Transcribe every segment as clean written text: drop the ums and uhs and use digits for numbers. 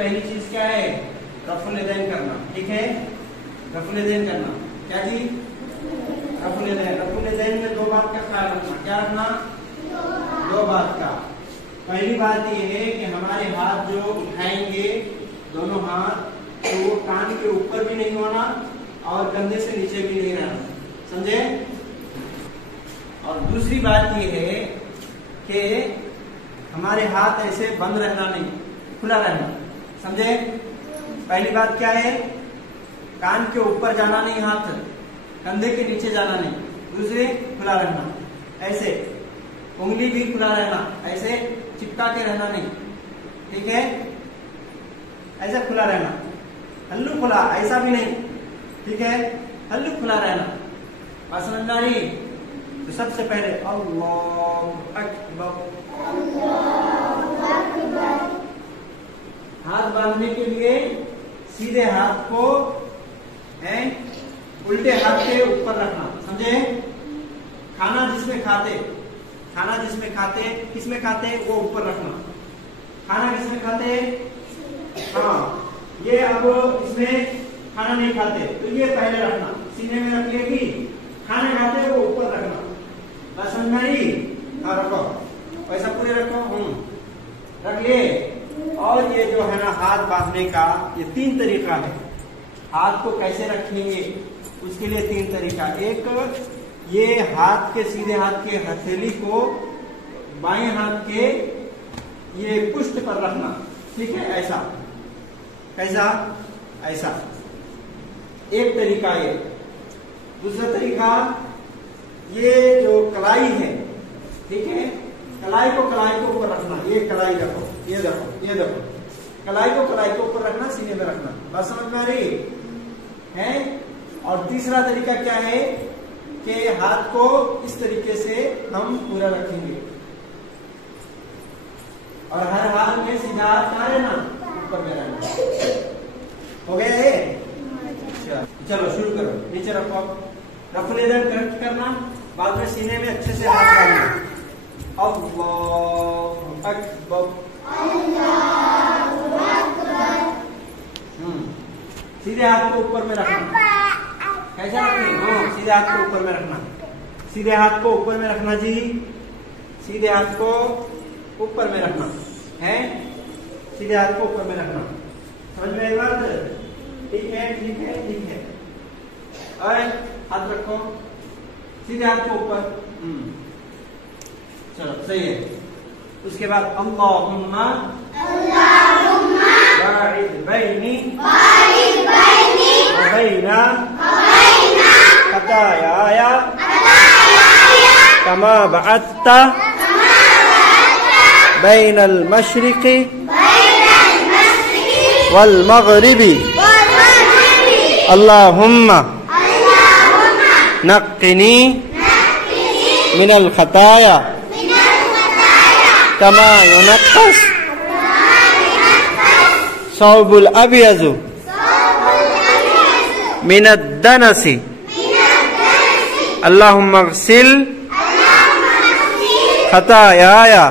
पहली चीज क्या है? रफुल यदैन करना। ठीक है, रफुल यदैन करना। क्या जी? रफुल यदैन। रफुल यदैन में दो बात का ख्याल रखना। क्या रखना? दो बात का। पहली बात ये है कि हमारे हाथ जो उठाएंगे, दोनों हाथ, तो वो कान के ऊपर भी नहीं होना और कंधे से नीचे भी नहीं रहना। समझे? और दूसरी बात ये है कि हमारे हाथ ऐसे बंद रहना नहीं, खुला रहना। समझे? पहली बात क्या है? कान के ऊपर जाना नहीं, हाथ कंधे के नीचे जाना नहीं। दूसरे, खुला रहना ऐसे, उंगली भी खुला रहना, ऐसे चिपका के रहना नहीं। ठीक है, ऐसा खुला रहना, हल्लू खुला, ऐसा भी नहीं। ठीक है, हल्लू खुला रहना। बात समझ में आ रही? तो सबसे पहले अल्लाहु अकबर। हाथ बांधने के लिए सीधे हाथ को उल्टे हाथ के ऊपर रखना। समझे? खाना जिसमें खाते, खाना जिसमें खाते, किसमें खाते, वो ऊपर रखना। खाना किसमें खाते? हाँ, ये अब इसमें खाना नहीं खाते तो ये पहले रखना, सीने में रख लेगी। खाना खाते वो ऊपर रखना। बस समझ में आई? हाँ, रखो, वैसा पूरे रखो। रख लिए। और ये जो है ना हाथ बांधने का, ये 3 तरीका है। हाथ को कैसे रखेंगे उसके लिए 3 तरीका। एक, ये हाथ के, सीधे हाथ के हथेली को बाएं हाथ के ये पुष्ट पर रखना। ठीक है, ऐसा। कैसा? ऐसा एक तरीका ये। दूसरा तरीका, ये जो कलाई है, ठीक है, कलाई को ऊपर रखना। ये कलाई रखो, ये देखो, ये देखो, कलाई को ऊपर रखना, सीने में रखना। बात समझ में आ रही है? और तीसरा तरीका क्या है कि हाथ को इस तरीके से हम पूरा रखेंगे और हर हाथ में सीधा हाथ कहाँ रहना? ऊपर में रहना। हो गया ये? चलो शुरू करो। नीचे रखो, रफुल यदैन करेक्ट करना, बाद में सीने में अच्छे से हाथ डालना। अल्लाहु अकबर। सीधे हाथ को ऊपर में रखना। कैसा रखें? सीधे हाथ को ऊपर में रखना। सीधे हाथ को ऊपर में रखना जी। सीधे हाथ को ऊपर में रखना है। सीधे हाथ को ऊपर में रखना। समझ में आई बात? ठीक है, ठीक है, ठीक है। और हाथ रखो, सीधे हाथ को ऊपर। चलो, सही है। उसके बाद अल्लाहुम्मा बाइद बैनी व बैना खतायाया कमा बअत्ता बैनल मशरिक़ि वल मग़रिबि अल्लाहुम्मा नक़्क़िनी मिनल खताया कमा युनक़्क़स सौबुल अबयज़ु मिनद दनसी अल्लाहुम्मा ग़सिल खतायाया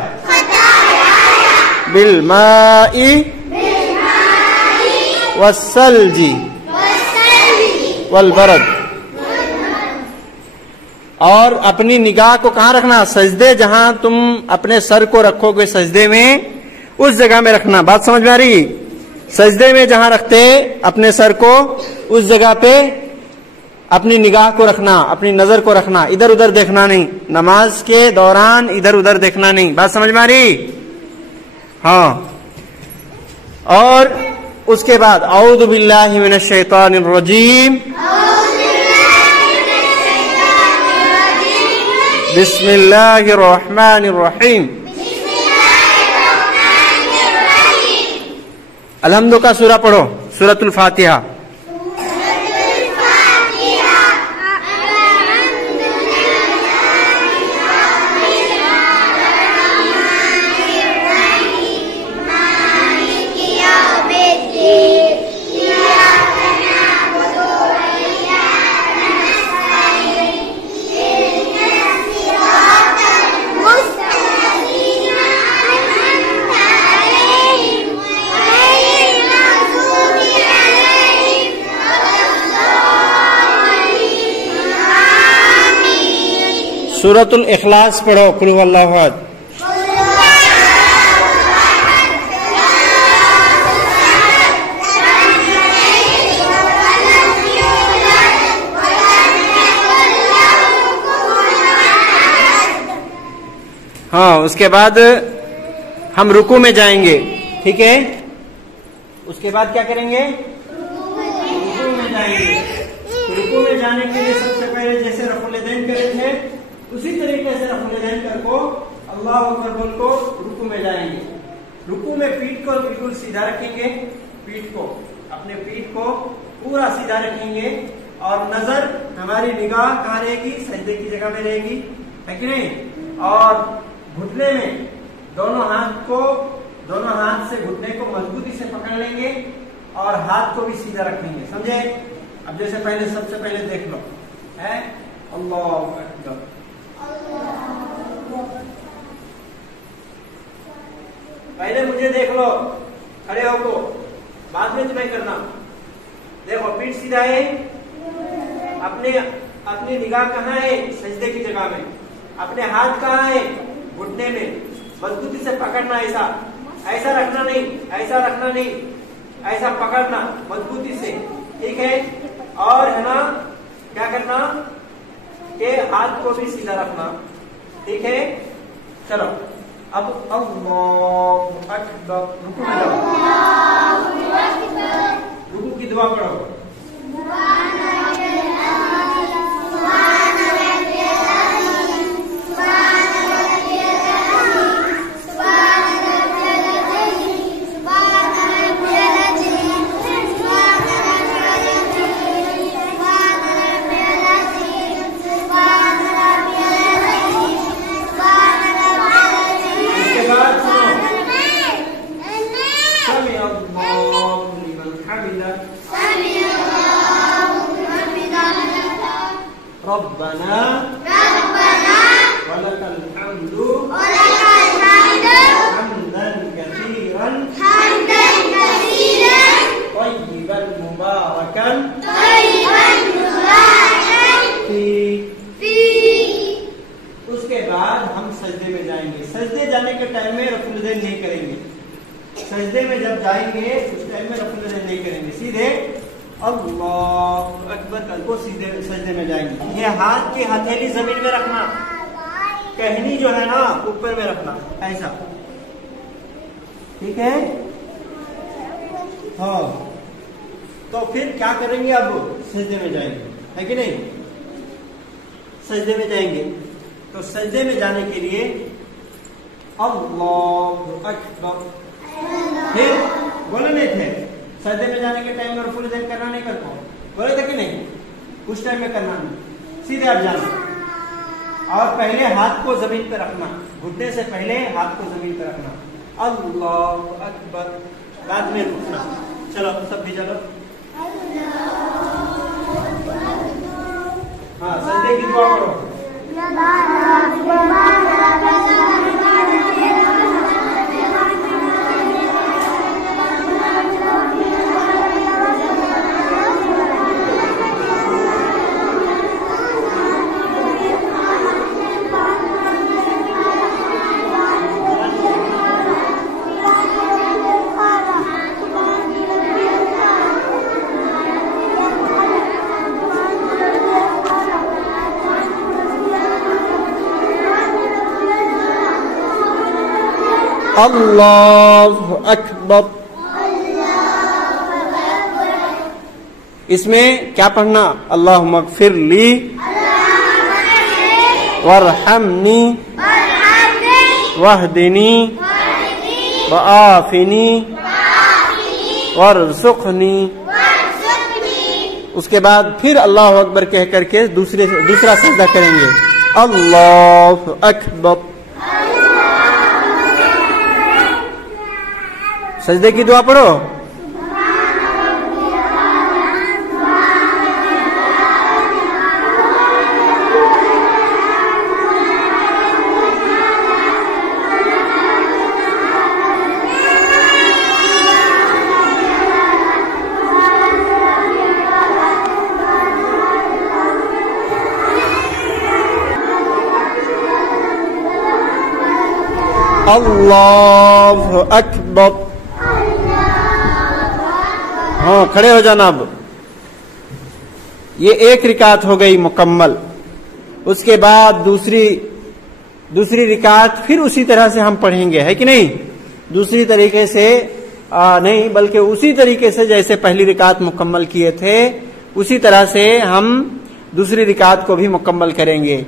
बिल माई वस्सल्जी वल बरद। और अपनी निगाह को कहाँ रखना? सजदे, जहां तुम अपने सर को रखोगे सजदे में, उस जगह में रखना। बात समझ में आ रही? सजदे में जहां रखते अपने सर को, उस जगह पे अपनी निगाह को रखना, अपनी नजर को रखना। इधर उधर देखना नहीं, नमाज के दौरान इधर उधर देखना नहीं। बात समझ में आ रही? हाँ। और उसके बाद औज़ु बिल्लाहि मिनश शैतानिर रजीम बिस्मिल्लाहिर रहमानिर रहीम। अलहम्दु का सूरा पढ़ो, सूरतुल फातिहा। सूरतुल इखलास पढ़ो, कुल हुवल्लाहु अहद। हाँ, उसके बाद हम रुकू में जाएंगे, ठीक है। उसके बाद क्या करेंगे? रुकू में जाएंगे। रुकू में जाने के लिए सबसे पहले जैसे रफुल यदैन करे थे उसी तरीके से रफुल यदैन कर को अल्लाह अकबर बोल को रुकू में जाएंगे। रुकू में पीठ को बिल्कुल सीधा रखेंगे, पीठ को, अपने पीठ को पूरा सीधा रखेंगे और नजर, हमारी निगाह कहाँ रहेगी? सजदे की जगह में रहेगी, है कि नहीं। और घुटने में दोनों हाथ से घुटने को मजबूती से पकड़ लेंगे और हाथ को भी सीधा रखेंगे, समझे। अब जैसे पहले, सबसे पहले देख लो, है अल्लाहु अकबर, पहले मुझे देख लो खड़े होको, बाद में तुम्हें करना। देखो पीठ सीधा है, अपनी निगाह कहाँ है? सजदे की जगह में। अपने हाथ कहाँ है? घुटने में। मजबूती से पकड़ना, ऐसा रखना नहीं, ऐसा रखना नहीं, ऐसा पकड़ना मजबूती से, ठीक है। और है ना, क्या करना कि हाथ को भी सीधा रखना, ठीक है। चलो अब अल्लाहु अकबर, रुकू में जाओ, रुकू की दुआ पढ़ो। रब्बना वलकल हम्दु हम्दन कसीरन तय्यिबन मुबारकन फी। उसके बाद हम सजदे में जाएंगे। सजदे जाने के टाइम में रफुल यदैन नहीं करेंगे। सजदे में जब जाएंगे उस टाइम में रफुल यदैन नहीं करेंगे, सीधे अल्लाहु अकबर कर को सीधे सजदे में जाएंगे। ये हाथ की हथेली जमीन में रखना, कहनी जो है ना ऊपर में रखना, ऐसा, ठीक है। हाँ, तो फिर क्या करेंगे? अब सजदे में जाएंगे, है कि नहीं। सजदे में जाएंगे तो सजदे में जाने के लिए अल्लाहु अकबर, फिर बोले नहीं थे सजदे में जाने के टाइम में रफुल यदैन करना नहीं करता, बोले थे कि नहीं? उस टाइम में करना नहीं, सीधे आप जाना और पहले हाथ को जमीन पे रखना, घुटने से पहले हाथ को जमीन पे रखना, अल्लाहु अकबर, बाद में रुकना। चलो सब भी चलो। हाँ, सजदे की दुआ करो। अल्लाहु अकबर। इसमें क्या पढ़ना? अल्लाहुम्मा ग़फ़िरली वरहमनी वहदिनी वआफ़िनी वरज़ुक़नी। उसके बाद फिर अल्लाहु अकबर कह करके दूसरा सजदा करेंगे, अल्लाहु अकबर। सजदे की दुआ पढ़ो। अल्लाहु अकबर। हाँ, खड़े हो जाना। अब ये एक रिकात हो गई मुकम्मल। उसके बाद दूसरी रिकात फिर उसी तरह से हम पढ़ेंगे, है कि नहीं? दूसरी तरीके से नहीं, बल्कि उसी तरीके से जैसे पहली रिकात मुकम्मल किए थे, उसी तरह से हम दूसरी रिकात को भी मुकम्मल करेंगे।